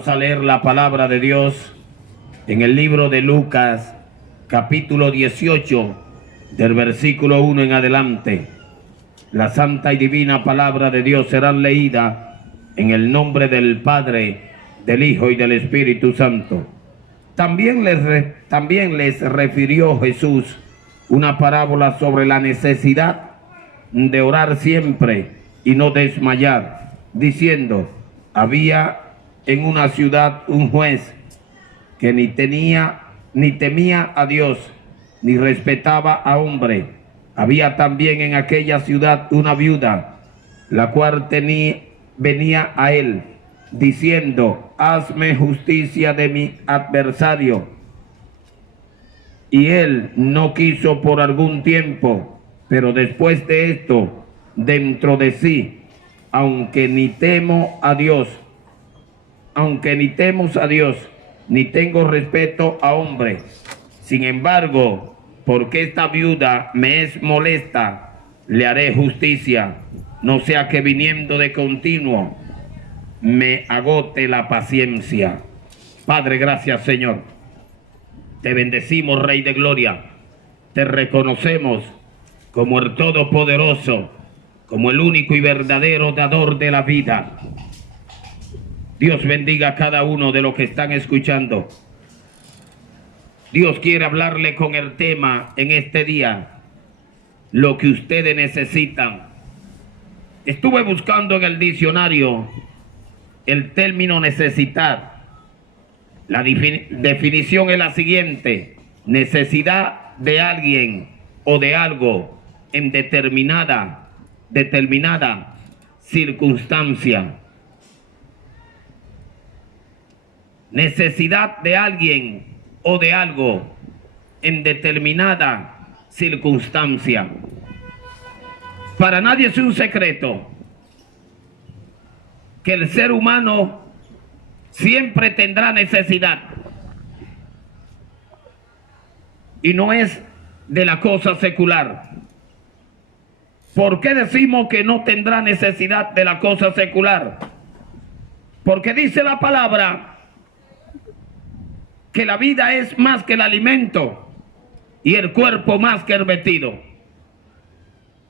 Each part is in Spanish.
Vamos a leer la palabra de Dios en el libro de Lucas, capítulo 18, del versículo 1 en adelante. La santa y divina palabra de Dios será leída en el nombre del Padre, del Hijo y del Espíritu Santo. También les refirió Jesús una parábola sobre la necesidad de orar siempre y no desmayar, diciendo: había en una ciudad un juez que ni temía a Dios, ni respetaba a hombre. Había también en aquella ciudad una viuda, la cual venía a él, diciendo: hazme justicia de mi adversario. Y él no quiso por algún tiempo, pero después de esto, dentro de sí, aunque ni temo a Dios, ni tengo respeto a hombre. Sin embargo, porque esta viuda me es molesta, le haré justicia, no sea que viniendo de continuo me agote la paciencia. Padre, gracias, Señor. Te bendecimos, Rey de Gloria. Te reconocemos como el Todopoderoso, como el único y verdadero dador de la vida. Dios bendiga a cada uno de los que están escuchando. Dios quiere hablarle con el tema en este día, lo que ustedes necesitan. Estuve buscando en el diccionario el término necesitar. La definición es la siguiente: necesidad de alguien o de algo en determinada circunstancia. Necesidad de alguien o de algo en determinada circunstancia. Para nadie es un secreto que el ser humano siempre tendrá necesidad, y no es de la cosa secular. ¿Por qué decimos que no tendrá necesidad de la cosa secular? Porque dice la palabra que la vida es más que el alimento y el cuerpo más que el vestido.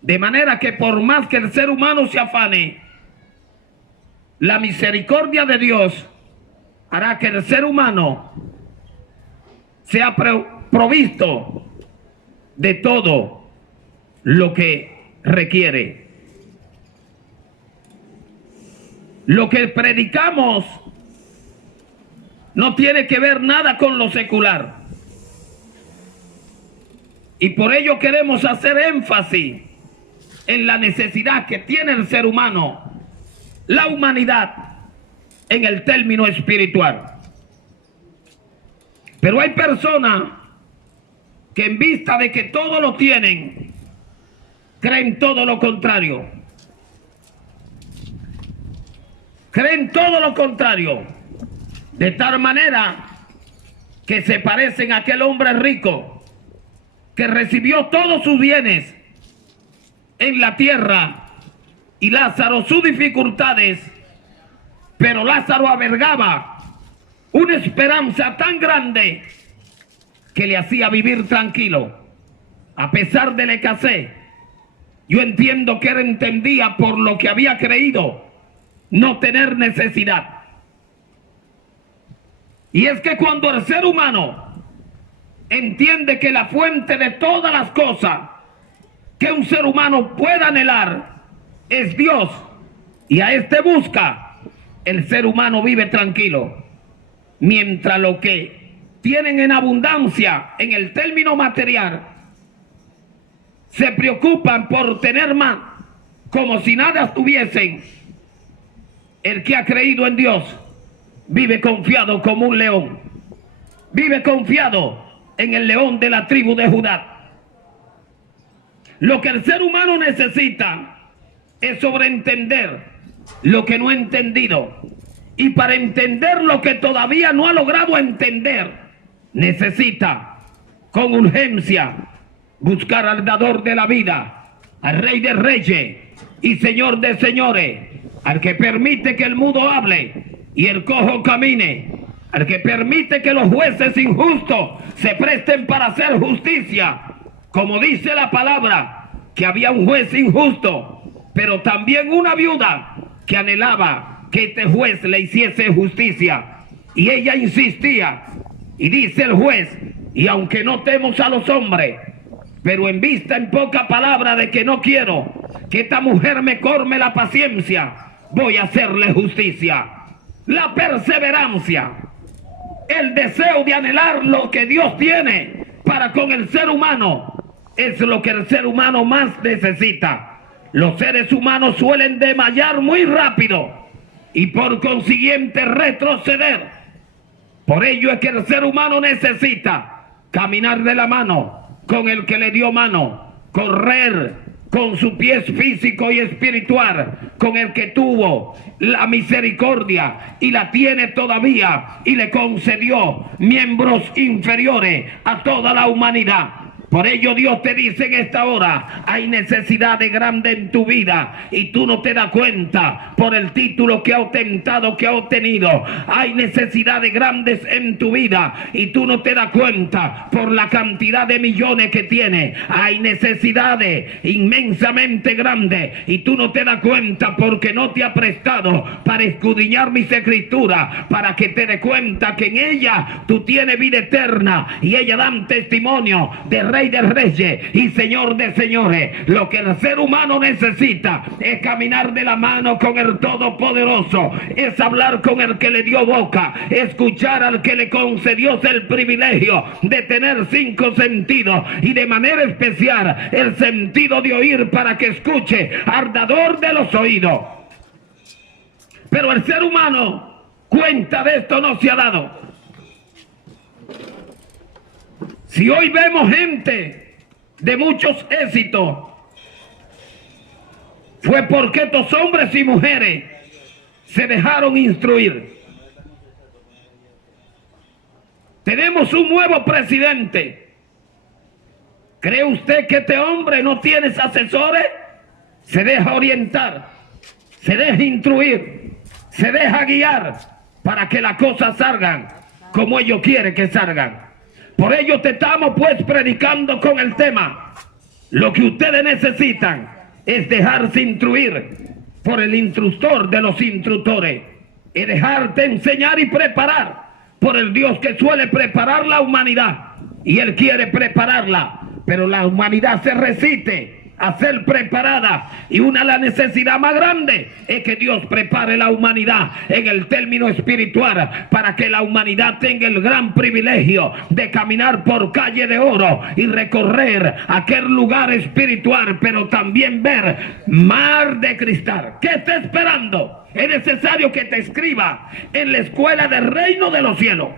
De manera que por más que el ser humano se afane, la misericordia de Dios hará que el ser humano sea provisto de todo lo que requiere. Lo que predicamos no tiene que ver nada con lo secular, y por ello queremos hacer énfasis en la necesidad que tiene el ser humano, la humanidad, en el término espiritual. Pero hay personas que, en vista de que todo lo tienen, creen todo lo contrario. Creen todo lo contrario. De tal manera que se parecen a aquel hombre rico que recibió todos sus bienes en la tierra y Lázaro sus dificultades, pero Lázaro albergaba una esperanza tan grande que le hacía vivir tranquilo a pesar de la escasez. Yo entiendo que él entendía, por lo que había creído, no tener necesidad. Y es que cuando el ser humano entiende que la fuente de todas las cosas que un ser humano pueda anhelar es Dios, y a este busca, el ser humano vive tranquilo. Mientras lo que tienen en abundancia en el término material se preocupan por tener más, como si nada tuviesen, el que ha creído en Dios vive confiado como un león. Vive confiado en el león de la tribu de Judá. Lo que el ser humano necesita es sobreentender lo que no ha entendido. Y para entender lo que todavía no ha logrado entender, necesita con urgencia buscar al dador de la vida, al Rey de Reyes y Señor de Señores, al que permite que el mudo hable y el cojo camine, al que permite que los jueces injustos se presten para hacer justicia. Como dice la palabra, que había un juez injusto, pero también una viuda que anhelaba que este juez le hiciese justicia. Y ella insistía, y dice el juez: y aunque no temo a los hombres, pero en vista en poca palabra de que no quiero que esta mujer me corme la paciencia, voy a hacerle justicia. La perseverancia, el deseo de anhelar lo que Dios tiene para con el ser humano, es lo que el ser humano más necesita. Los seres humanos suelen desmayar muy rápido y por consiguiente retroceder. Por ello es que el ser humano necesita caminar de la mano con el que le dio mano, correr con su pie físico y espiritual, con el que tuvo la misericordia y la tiene todavía y le concedió miembros inferiores a toda la humanidad. Por ello Dios te dice en esta hora: hay necesidades grandes en tu vida y tú no te das cuenta por el título que ha ostentado, que ha obtenido. Hay necesidades grandes en tu vida y tú no te das cuenta por la cantidad de millones que tienes. Hay necesidades inmensamente grandes y tú no te das cuenta porque no te ha prestado para escudriñar mis escrituras, para que te des cuenta que en ella tú tienes vida eterna y ella dan testimonio de Rey de Reyes y Señor de Señores. Lo que el ser humano necesita es caminar de la mano con el Todopoderoso, es hablar con el que le dio boca, escuchar al que le concedió el privilegio de tener 5 sentidos y de manera especial el sentido de oír, para que escuche ardador de los oídos. Pero el ser humano cuenta de esto no se ha dado. Si hoy vemos gente de muchos éxitos, fue porque estos hombres y mujeres se dejaron instruir. Tenemos un nuevo presidente. ¿Cree usted que este hombre no tiene asesores? Se deja orientar, se deja instruir, se deja guiar para que las cosas salgan como ellos quieren que salgan. Por ello te estamos pues predicando con el tema: lo que ustedes necesitan es dejarse instruir por el instructor de los instructores, y dejarte enseñar y preparar por el Dios que suele preparar la humanidad, y Él quiere prepararla, pero la humanidad se resiste a ser preparada, y la necesidad más grande es que Dios prepare la humanidad en el término espiritual, para que la humanidad tenga el gran privilegio de caminar por calle de oro y recorrer aquel lugar espiritual, pero también ver mar de cristal. ¿Qué está esperando? Es necesario que te escriba en la escuela del reino de los cielos,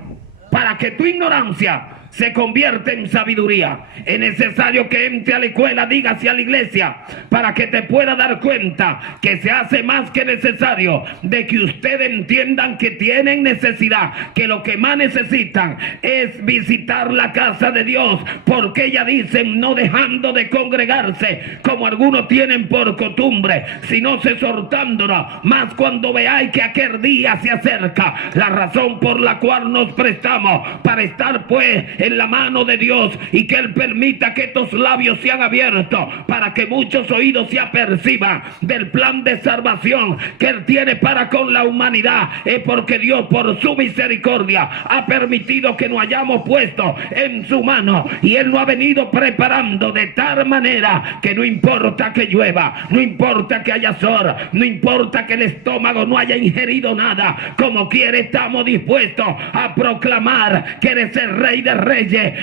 para que tu ignorancia se convierte en sabiduría. Es necesario que entre a la escuela, dígase a la iglesia, para que te pueda dar cuenta que se hace más que necesario de que ustedes entiendan que tienen necesidad, que lo que más necesitan es visitar la casa de Dios, porque ella dice: no dejando de congregarse como algunos tienen por costumbre, sino exhortándonos más cuando veáis que aquel día se acerca. La razón por la cual nos prestamos para estar pues en la mano de Dios, y que Él permita que estos labios sean abiertos para que muchos oídos se aperciban del plan de salvación que Él tiene para con la humanidad, es porque Dios por su misericordia ha permitido que nos hayamos puesto en su mano, y Él nos ha venido preparando de tal manera que no importa que llueva, no importa que haya sol, no importa que el estómago no haya ingerido nada, como quiere estamos dispuestos a proclamar que eres el Rey de Reyes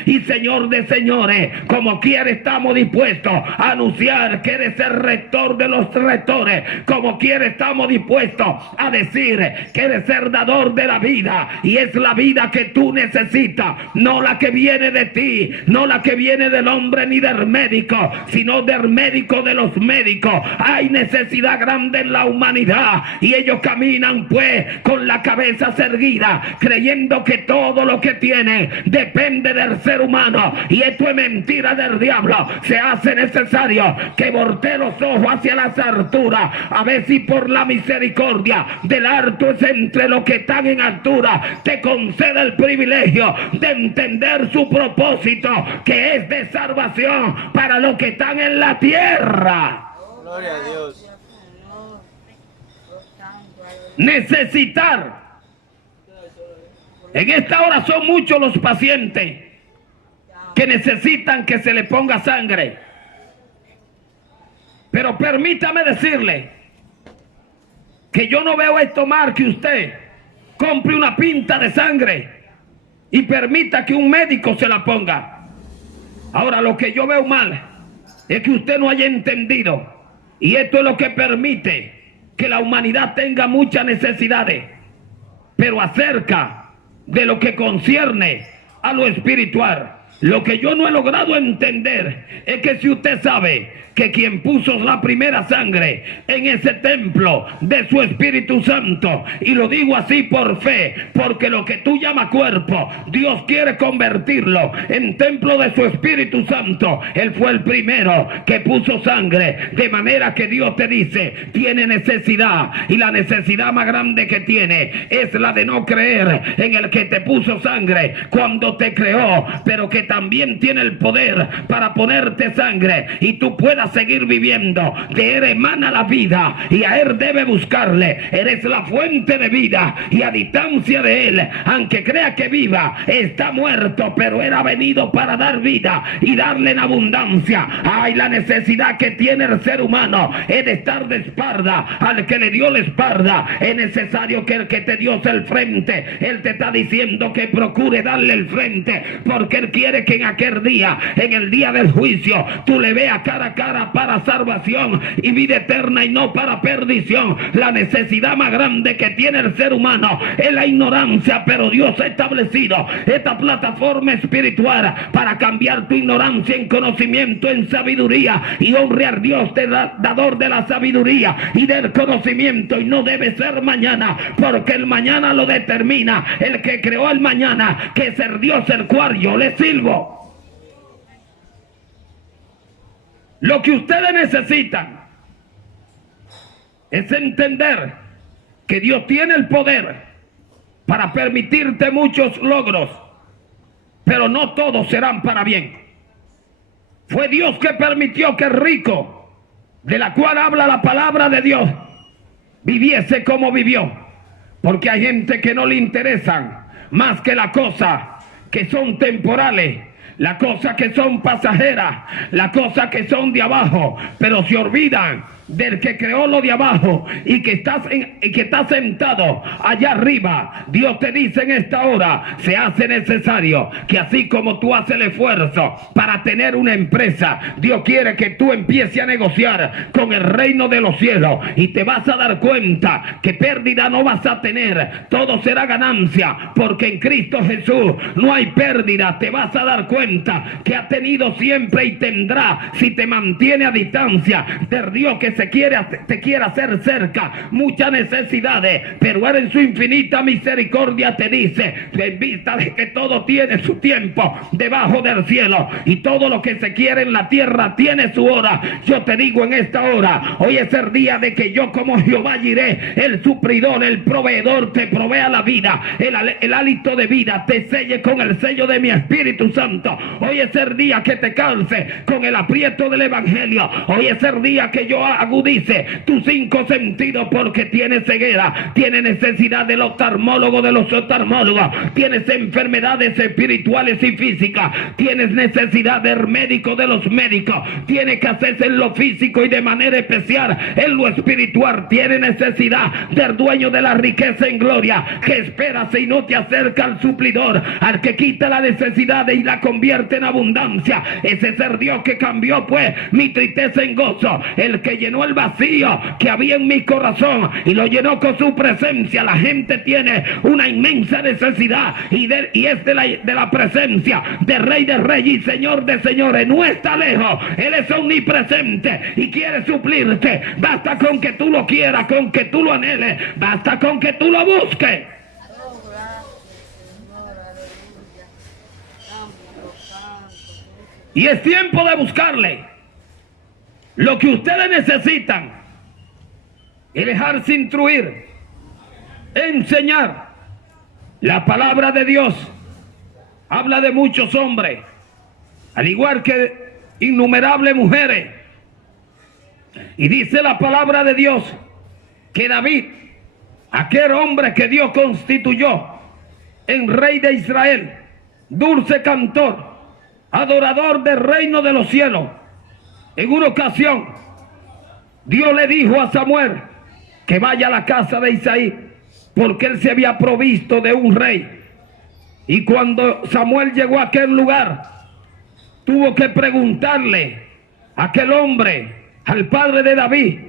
y Señor de Señores. Como quiera estamos dispuestos a anunciar que eres el rector de los rectores. Como quiera estamos dispuestos a decir que eres el dador de la vida, y es la vida que tú necesitas, no la que viene de ti, no la que viene del hombre ni del médico, sino del médico de los médicos. Hay necesidad grande en la humanidad, y ellos caminan pues con la cabeza erguida, creyendo que todo lo que tienen depende depende del ser humano, y esto es mentira del diablo, se hace necesario que voltee los ojos hacia las alturas, a ver si por la misericordia del alto es entre los que están en altura, te concede el privilegio de entender su propósito, que es de salvación para los que están en la tierra. Gloria a Dios. Necesitar. En esta hora son muchos los pacientes que necesitan que se le ponga sangre. Pero permítame decirle que yo no veo esto mal que usted compre una pinta de sangre y permita que un médico se la ponga. Ahora, lo que yo veo mal es que usted no haya entendido, y esto es lo que permite que la humanidad tenga muchas necesidades, pero acerca de lo que concierne a lo espiritual, lo que yo no he logrado entender es que si usted sabe que quien puso la primera sangre en ese templo de su Espíritu Santo, y lo digo así por fe, porque lo que tú llamas cuerpo, Dios quiere convertirlo en templo de su Espíritu Santo. Él fue el primero que puso sangre, de manera que Dios te dice, tiene necesidad, y la necesidad más grande que tiene es la de no creer en el que te puso sangre cuando te creó, pero que también tiene el poder para ponerte sangre y tú puedas seguir viviendo. De él emana la vida y a él debe buscarle. Eres la fuente de vida, y a distancia de él, aunque crea que viva, está muerto, pero él ha venido para dar vida y darle en abundancia. Ay, la necesidad que tiene el ser humano es de estar de espalda al que le dio la espalda. Es necesario que el que te dio el frente, él te está diciendo que procure darle el frente, porque él quiere que en aquel día, en el día del juicio, tú le veas cara a cara para salvación y vida eterna, y no para perdición. La necesidad más grande que tiene el ser humano es la ignorancia, pero Dios ha establecido esta plataforma espiritual para cambiar tu ignorancia en conocimiento, en sabiduría, y honre al Dios dador de la sabiduría y del conocimiento. Y no debe ser mañana, porque el mañana lo determina el que creó el mañana, que es el Dios el cual yo le sirvo. Lo que ustedes necesitan es entender que Dios tiene el poder para permitirte muchos logros, pero no todos serán para bien. Fue Dios que permitió que el rico, de la cual habla la palabra de Dios, viviese como vivió, porque hay gente que no le interesan más que las cosas que son temporales, las cosas que son pasajeras, las cosas que son de abajo, pero se olvidan del que creó lo de abajo y que está sentado allá arriba. Dios te dice en esta hora, se hace necesario que así como tú haces el esfuerzo para tener una empresa, Dios quiere que tú empieces a negociar con el reino de los cielos, y te vas a dar cuenta que pérdida no vas a tener, todo será ganancia, porque en Cristo Jesús no hay pérdida. Te vas a dar cuenta que ha tenido siempre y tendrá, si te mantiene a distancia del Dios que te quiere hacer cerca. Muchas necesidades, pero él en su infinita misericordia te dice, en vista de que todo tiene su tiempo debajo del cielo, y todo lo que se quiere en la tierra tiene su hora. Yo te digo en esta hora, hoy es el día de que yo, como Jehová Jireh, el supridor, el proveedor, te provea la vida, el hálito de vida, te selle con el sello de mi Espíritu Santo. Hoy es el día que te calce con el aprieto del evangelio. Hoy es el día que yo agudice tus 5 sentidos, porque tienes ceguera, tienes necesidad del oftalmólogo de los oftalmólogos, tienes enfermedades espirituales y físicas, tienes necesidad del médico de los médicos, tienes que hacerse en lo físico y de manera especial en lo espiritual. Tienes necesidad del dueño de la riqueza en gloria, que esperas y no te acerca al suplidor, al que quita la necesidad y la convierte en abundancia. Ese es el Dios que cambió pues mi tristeza en gozo, el que llenó el vacío que había en mi corazón y lo llenó con su presencia. La gente tiene una inmensa necesidad, y es de la presencia de Rey de Reyes y Señor de Señores. No está lejos, Él es omnipresente y quiere suplirte. Basta con que tú lo quieras, con que tú lo anheles, basta con que tú lo busques. Y es tiempo de buscarle. Lo que ustedes necesitan es dejarse instruir, enseñar. La palabra de Dios habla de muchos hombres, al igual que innumerables mujeres. Y dice la palabra de Dios que David, aquel hombre que Dios constituyó en rey de Israel, dulce cantor, adorador del reino de los cielos, en una ocasión Dios le dijo a Samuel que vaya a la casa de Isaí, porque él se había provisto de un rey. Y cuando Samuel llegó a aquel lugar, tuvo que preguntarle a aquel hombre, al padre de David,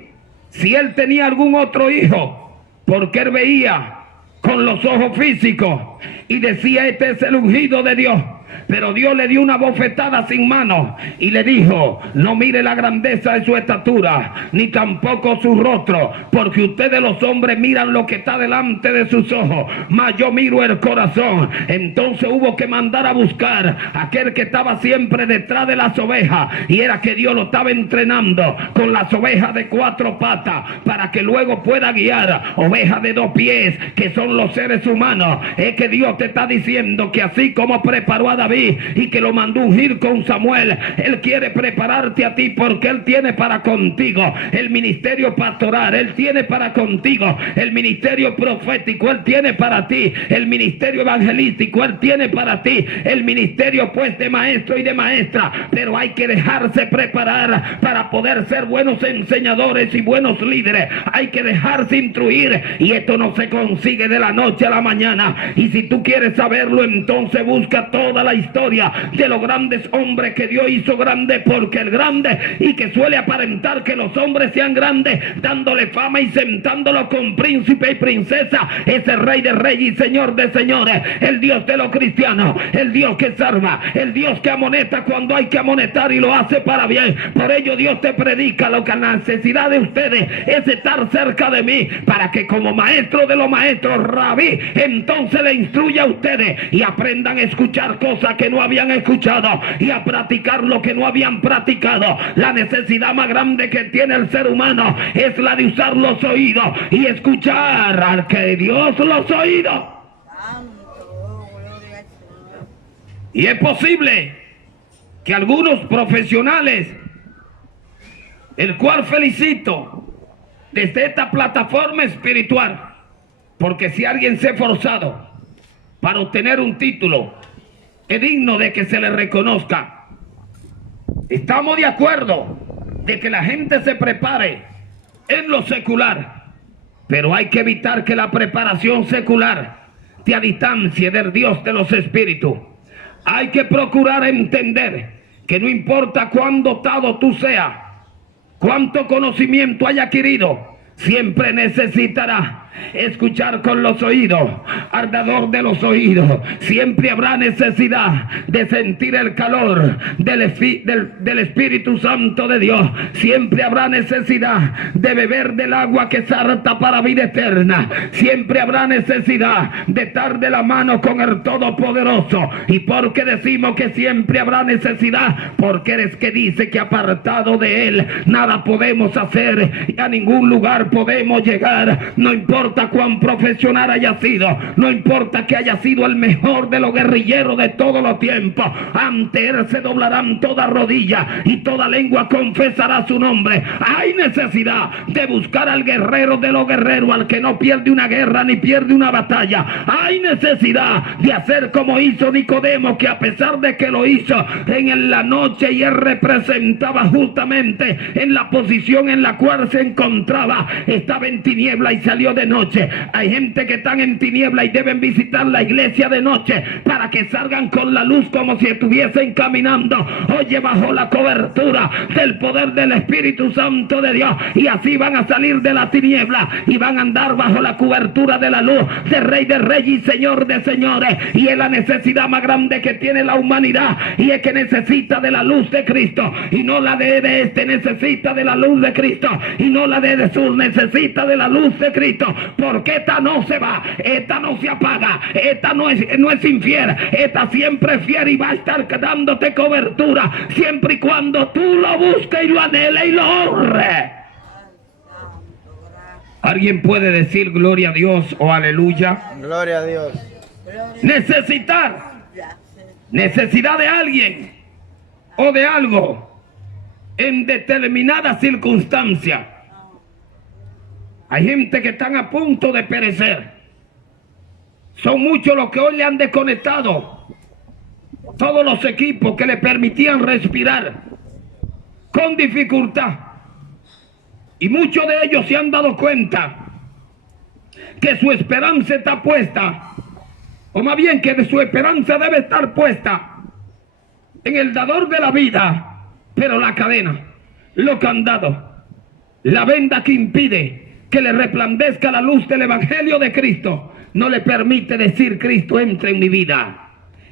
si él tenía algún otro hijo, porque él veía con los ojos físicos y decía: este es el ungido de Dios. Pero Dios le dio una bofetada sin mano y le dijo: no mire la grandeza de su estatura, ni tampoco su rostro, porque ustedes los hombres miran lo que está delante de sus ojos, mas yo miro el corazón. Entonces hubo que mandar a buscar a aquel que estaba siempre detrás de las ovejas, y era que Dios lo estaba entrenando con las ovejas de 4 patas, para que luego pueda guiar ovejas de 2 pies, que son los seres humanos. Es que Dios te está diciendo que así como preparó a David y que lo mandó ungir con Samuel, él quiere prepararte a ti, porque él tiene para contigo el ministerio pastoral, él tiene para contigo el ministerio profético, él tiene para ti el ministerio evangelístico, él tiene para ti el ministerio pues de maestro y de maestra. Pero hay que dejarse preparar para poder ser buenos enseñadores y buenos líderes. Hay que dejarse instruir, y esto no se consigue de la noche a la mañana. Y si tú quieres saberlo, entonces busca toda la historia de los grandes hombres que Dios hizo grandes, porque el grande, y que suele aparentar que los hombres sean grandes, dándole fama y sentándolo con príncipe y princesa, es el Rey de Reyes y Señor de Señores, el Dios de los cristianos, el Dios que salva, el Dios que amonesta cuando hay que amonestar y lo hace para bien. Por ello Dios te predica: lo que la necesidad de ustedes es estar cerca de mí, para que como maestro de los maestros, rabí, entonces le instruya a ustedes y aprendan a escuchar cosas que no habían escuchado y a practicar lo que no habían practicado. La necesidad más grande que tiene el ser humano es la de usar los oídos y escuchar al que Dios los oídos. Y es posible que algunos profesionales, el cual felicito desde esta plataforma espiritual, porque si alguien se ha esforzado para obtener un título, es digno de que se le reconozca. Estamos de acuerdo de que la gente se prepare en lo secular, pero hay que evitar que la preparación secular te distancie del Dios de los espíritus. Hay que procurar entender que no importa cuán dotado tú seas, cuánto conocimiento haya adquirido, siempre necesitarás escuchar con los oídos, ardor de los oídos. Siempre habrá necesidad de sentir el calor del Espíritu Santo de Dios. Siempre habrá necesidad de beber del agua que salta para vida eterna. Siempre habrá necesidad de estar de la mano con el Todopoderoso. ¿Y por qué decimos que siempre habrá necesidad? Porque eres que dice que apartado de Él nada podemos hacer y a ningún lugar podemos llegar. No importa cuán profesional haya sido, no importa que haya sido el mejor de los guerrilleros de todos los tiempos, ante Él se doblarán toda rodilla y toda lengua confesará su nombre. Hay necesidad de buscar al guerrero de los guerreros, al que no pierde una guerra ni pierde una batalla. Hay necesidad de hacer como hizo Nicodemo, que a pesar de que lo hizo en la noche y él representaba justamente en la posición en la cual se encontraba, estaba en tiniebla y salió de noche. Hay gente que están en tiniebla y deben visitar la iglesia de noche para que salgan con la luz como si estuviesen caminando, oye, bajo la cobertura del poder del Espíritu Santo de Dios, y así van a salir de la tiniebla y van a andar bajo la cobertura de la luz del Rey de Reyes y Señor de Señores. Y es la necesidad más grande que tiene la humanidad, y es que necesita de la luz de Cristo, y no la de este, necesita de la luz de Cristo, y no la de Jesús, necesita de la luz de Cristo. porque esta no se va, esta no se apaga, esta no es infiel, esta siempre es fiel y va a estar dándote cobertura siempre y cuando tú lo busques y lo anheles y lo honres. ¿Alguien puede decir gloria a Dios o aleluya? Gloria a Dios. Necesidad de alguien o de algo en determinada circunstancia. Hay gente que están a punto de perecer. Son muchos los que hoy le han desconectado todos los equipos que le permitían respirar con dificultad. Y muchos de ellos se han dado cuenta que su esperanza está puesta, o más bien que su esperanza debe estar puesta en el dador de la vida, pero la cadena, los candados, la venda que impide que le resplandezca la luz del Evangelio de Cristo, no le permite decir: Cristo entra en mi vida.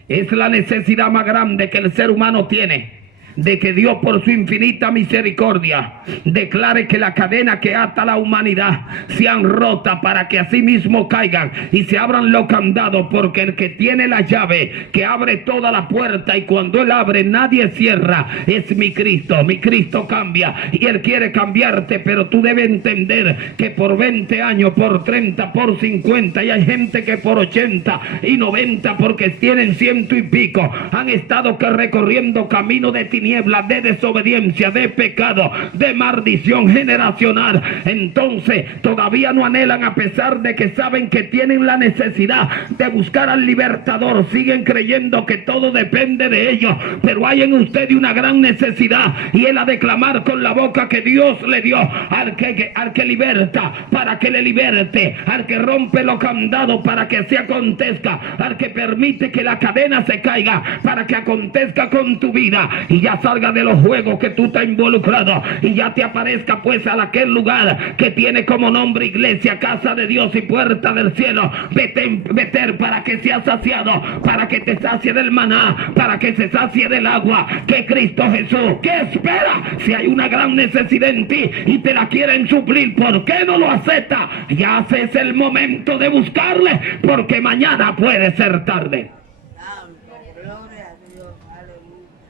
Es la necesidad más grande que el ser humano tiene, de que Dios por su infinita misericordia declare que la cadena que ata a la humanidad sean rotas para que así mismo caigan y se abran los candados, porque el que tiene la llave que abre toda la puerta, y cuando Él abre nadie cierra, es mi Cristo. Mi Cristo cambia y Él quiere cambiarte, pero tú debes entender que por 20 años, por 30, por 50, y hay gente que por 80 y 90, porque tienen 100 y pico, han estado recorriendo camino de tinieblas, de desobediencia, de pecado, de maldición generacional. Entonces todavía no anhelan, a pesar de que saben que tienen la necesidad de buscar al libertador. Siguen creyendo que todo depende de ellos, pero hay en usted una gran necesidad, y él a declamar con la boca que Dios le dio al que liberta para que le liberte, al que rompe los candados para que se acontezca, al que permite que la cadena se caiga para que acontezca con tu vida y ya salga de los juegos que tú estás involucrado, y ya te aparezca pues a aquel lugar que tiene como nombre iglesia, casa de Dios y puerta del cielo. Vete para que sea saciado, para que te sacie del maná, para que se sacie del agua que Cristo Jesús. ¿Qué espera? Si hay una gran necesidad en ti y te la quieren suplir, ¿por qué no lo acepta? Ya es el momento de buscarle, porque mañana puede ser tarde.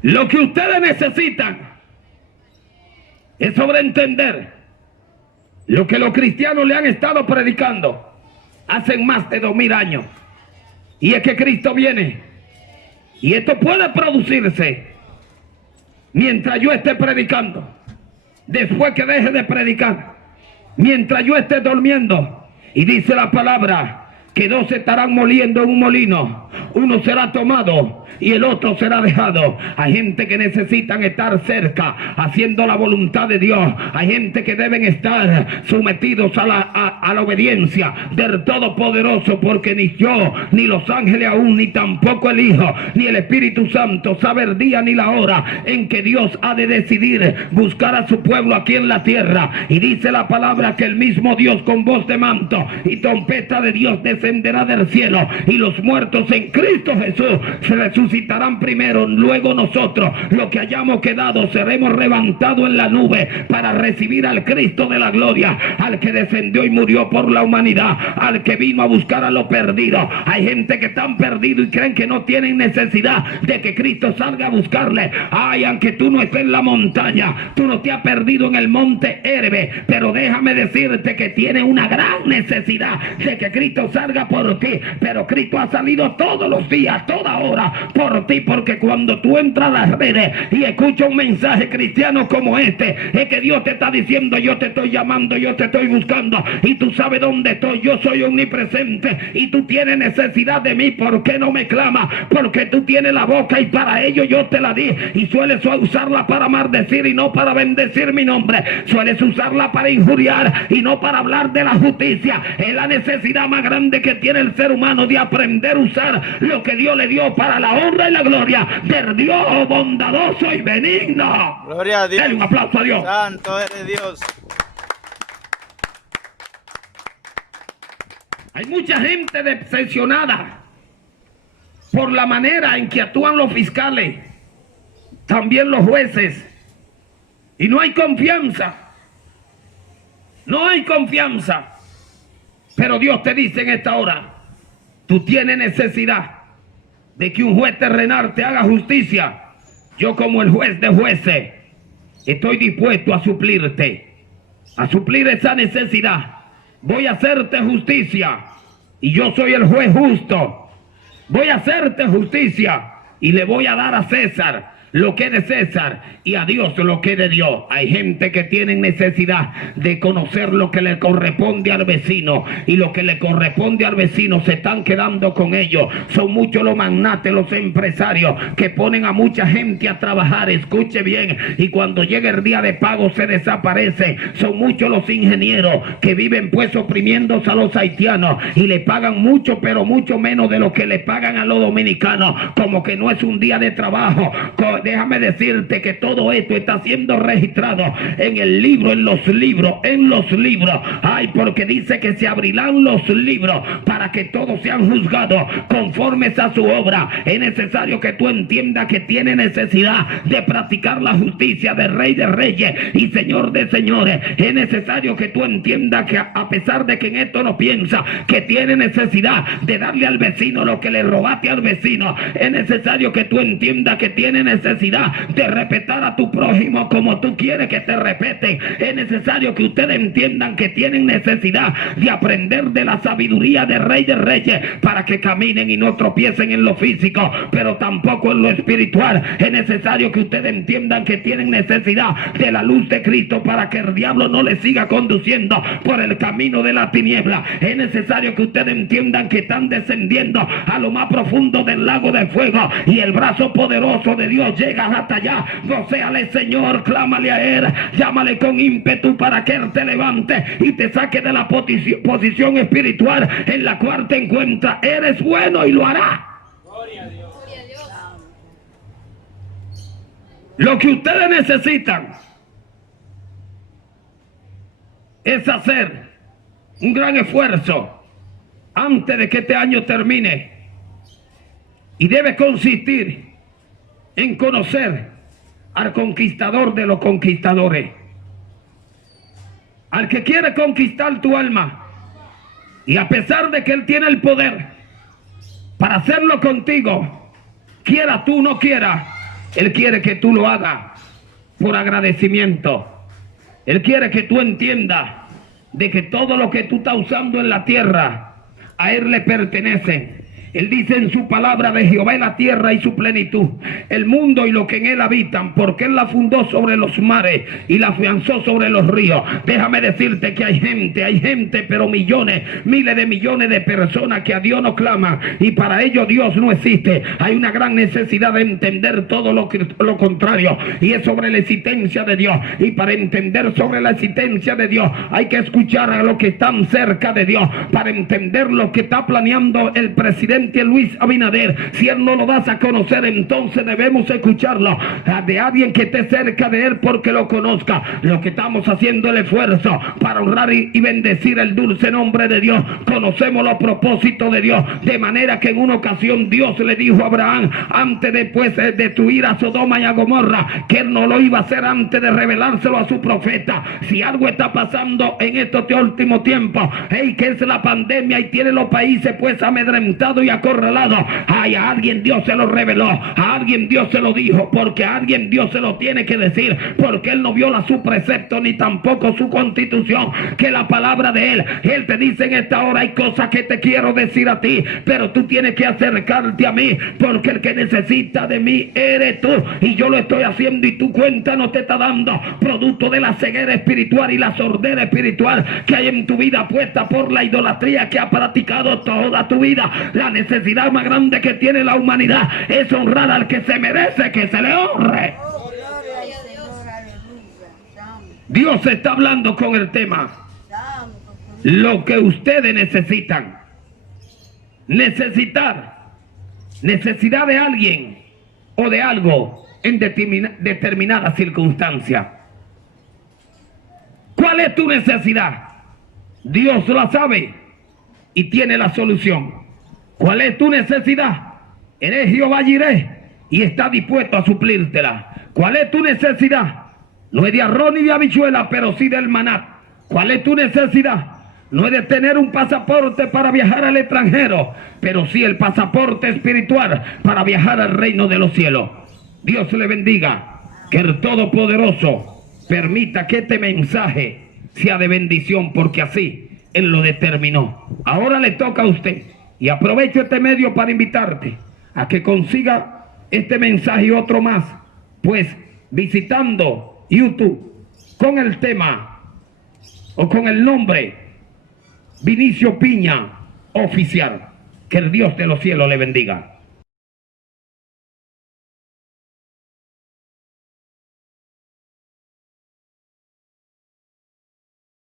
Lo que ustedes necesitan es sobreentender lo que los cristianos le han estado predicando hace más de 2000 años. Y es que Cristo viene. Y esto puede producirse mientras yo esté predicando, después que deje de predicar, mientras yo esté durmiendo. Y dice la palabra que 2 estarán moliendo en un molino, uno será tomado y el otro será dejado. Hay gente que necesitan estar cerca haciendo la voluntad de Dios. Hay gente que deben estar sometidos a la obediencia del Todopoderoso, porque ni yo, ni los ángeles aún, ni tampoco el Hijo, ni el Espíritu Santo sabe el día ni la hora en que Dios ha de decidir buscar a su pueblo aquí en la tierra. Y dice la palabra que el mismo Dios con voz de manto y trompeta de Dios descenderá del cielo, y los muertos en Cristo Jesús se resucitarán primero, luego nosotros, los que hayamos quedado, seremos levantados en la nube para recibir al Cristo de la gloria, al que descendió y murió por la humanidad, al que vino a buscar a los perdidos. Hay gente que están perdidos y creen que no tienen necesidad de que Cristo salga a buscarle. Ay, aunque tú no estés en la montaña, tú no te has perdido en el monte Herbe, pero déjame decirte que tienes una gran necesidad de que Cristo salga por ti. Pero Cristo ha salido todos los días, toda hora por ti, porque cuando tú entras a las redes y escuchas un mensaje cristiano como este, es que Dios te está diciendo: yo te estoy llamando, yo te estoy buscando, y tú sabes dónde estoy, yo soy omnipresente, y tú tienes necesidad de mí. ¿Por qué no me clamas? Porque tú tienes la boca y para ello yo te la di, y sueles usarla para maldecir y no para bendecir mi nombre. Sueles usarla para injuriar y no para hablar de la justicia. Es la necesidad más grande que tiene el ser humano, de aprender a usar lo que Dios le dio para la honra y la gloria del Dios bondadoso y benigno. Gloria a Dios. Denle un aplauso a Dios. Santo eres Dios. Hay mucha gente decepcionada por la manera en que actúan los fiscales, también los jueces, y no hay confianza. No hay confianza. Pero Dios te dice en esta hora, tú tienes necesidad de que un juez terrenal te haga justicia. Yo, como el juez de jueces, estoy dispuesto a suplirte, a suplir esa necesidad. Voy a hacerte justicia y yo soy el juez justo. Voy a hacerte justicia y le voy a dar a César lo que es de César y a Dios lo que es de Dios. Hay gente que tiene necesidad de conocer lo que le corresponde al vecino, y lo que le corresponde al vecino se están quedando con ellos. Son muchos los magnates, los empresarios que ponen a mucha gente a trabajar, escuche bien, y cuando llega el día de pago se desaparece. Son muchos los ingenieros que viven pues oprimiéndose a los haitianos y le pagan mucho, pero mucho menos de lo que le pagan a los dominicanos, como que no es un día de trabajo. Déjame decirte que todo esto está siendo registrado en el libro, en los libros. Ay, porque dice que se abrirán los libros para que todos sean juzgados conformes a su obra. Es necesario que tú entiendas que tiene necesidad de practicar la justicia del Rey de Reyes y Señor de Señores. Es necesario que tú entiendas que a pesar de que en esto no piensa, que tiene necesidad de darle al vecino lo que le robaste al vecino. Es necesario que tú entiendas que tiene necesidad de respetar a tu prójimo como tú quieres que te respeten. Es necesario que ustedes entiendan que tienen necesidad de aprender de la sabiduría del Rey de Reyes para que caminen y no tropiecen en lo físico, pero tampoco en lo espiritual. Es necesario que ustedes entiendan que tienen necesidad de la luz de Cristo para que el diablo no les siga conduciendo por el camino de la tiniebla. Es necesario que ustedes entiendan que están descendiendo a lo más profundo del lago de fuego y el brazo poderoso de Dios llega hasta allá. Vocéale, Señor, clámale a Él, llámale con ímpetu para que Él te levante y te saque de la posición espiritual en la cual te encuentras. Eres bueno y lo hará. Gloria a Dios. Lo que ustedes necesitan es hacer un gran esfuerzo antes de que este año termine, y debe consistir en conocer al conquistador de los conquistadores, al que quiere conquistar tu alma, y a pesar de que Él tiene el poder para hacerlo contigo, quiera tú o no quiera, Él quiere que tú lo hagas por agradecimiento. Él quiere que tú entiendas de que todo lo que tú estás usando en la tierra a Él le pertenece. Él dice en su palabra: de Jehová es la tierra y su plenitud, el mundo y lo que en él habitan, porque Él la fundó sobre los mares y la afianzó sobre los ríos. Déjame decirte que hay gente, pero millones, miles de millones de personas que a Dios no claman, y para ellos Dios no existe. Hay una gran necesidad de entender todo lo contrario, y es sobre la existencia de Dios. Y para entender sobre la existencia de Dios hay que escuchar a los que están cerca de Dios, para entender lo que está planeando el presidente Luis Abinader. Si Él no lo das a conocer, entonces debemos escucharlo de alguien que esté cerca de Él, porque lo conozca. Lo que estamos haciendo el esfuerzo para honrar y bendecir el dulce nombre de Dios. Conocemos los propósitos de Dios, de manera que en una ocasión Dios le dijo a Abraham, antes de destruir a Sodoma y a Gomorra, que Él no lo iba a hacer antes de revelárselo a su profeta. Si algo está pasando en estos últimos tiempos, que es la pandemia, y tiene los países pues amedrentados y acorralados, a alguien Dios se lo reveló, a alguien Dios se lo dijo, porque a alguien Dios se lo tiene que decir, porque Él no viola su precepto ni tampoco su constitución, que la palabra de Él. Él te dice en esta hora: hay cosas que te quiero decir a ti, pero tú tienes que acercarte a mí, porque el que necesita de mí eres tú, y yo lo estoy haciendo, y tu cuenta no te está dando, producto de la ceguera espiritual y la sordera espiritual que hay en tu vida, puesta por la idolatría que ha practicado toda tu vida. La necesidad más grande que tiene la humanidad es honrar al que se merece que se le honre. Dios está hablando con el tema. Lo que ustedes necesitan. Necesidad de alguien o de algo en determinada circunstancia. ¿Cuál es tu necesidad? Dios la sabe y tiene la solución. ¿Cuál es tu necesidad? Eres Jehová Jireh y está dispuesto a suplírtela. ¿Cuál es tu necesidad? No es de arroz ni de habichuela, pero sí del maná. ¿Cuál es tu necesidad? No es de tener un pasaporte para viajar al extranjero, pero sí el pasaporte espiritual para viajar al reino de los cielos. Dios le bendiga. Que el Todopoderoso permita que este mensaje sea de bendición, porque así Él lo determinó. Ahora le toca a usted, y aprovecho este medio para invitarte a que consiga este mensaje y otro más, pues visitando YouTube con el tema o con el nombre Vinicio Piña Oficial. Que el Dios de los cielos le bendiga.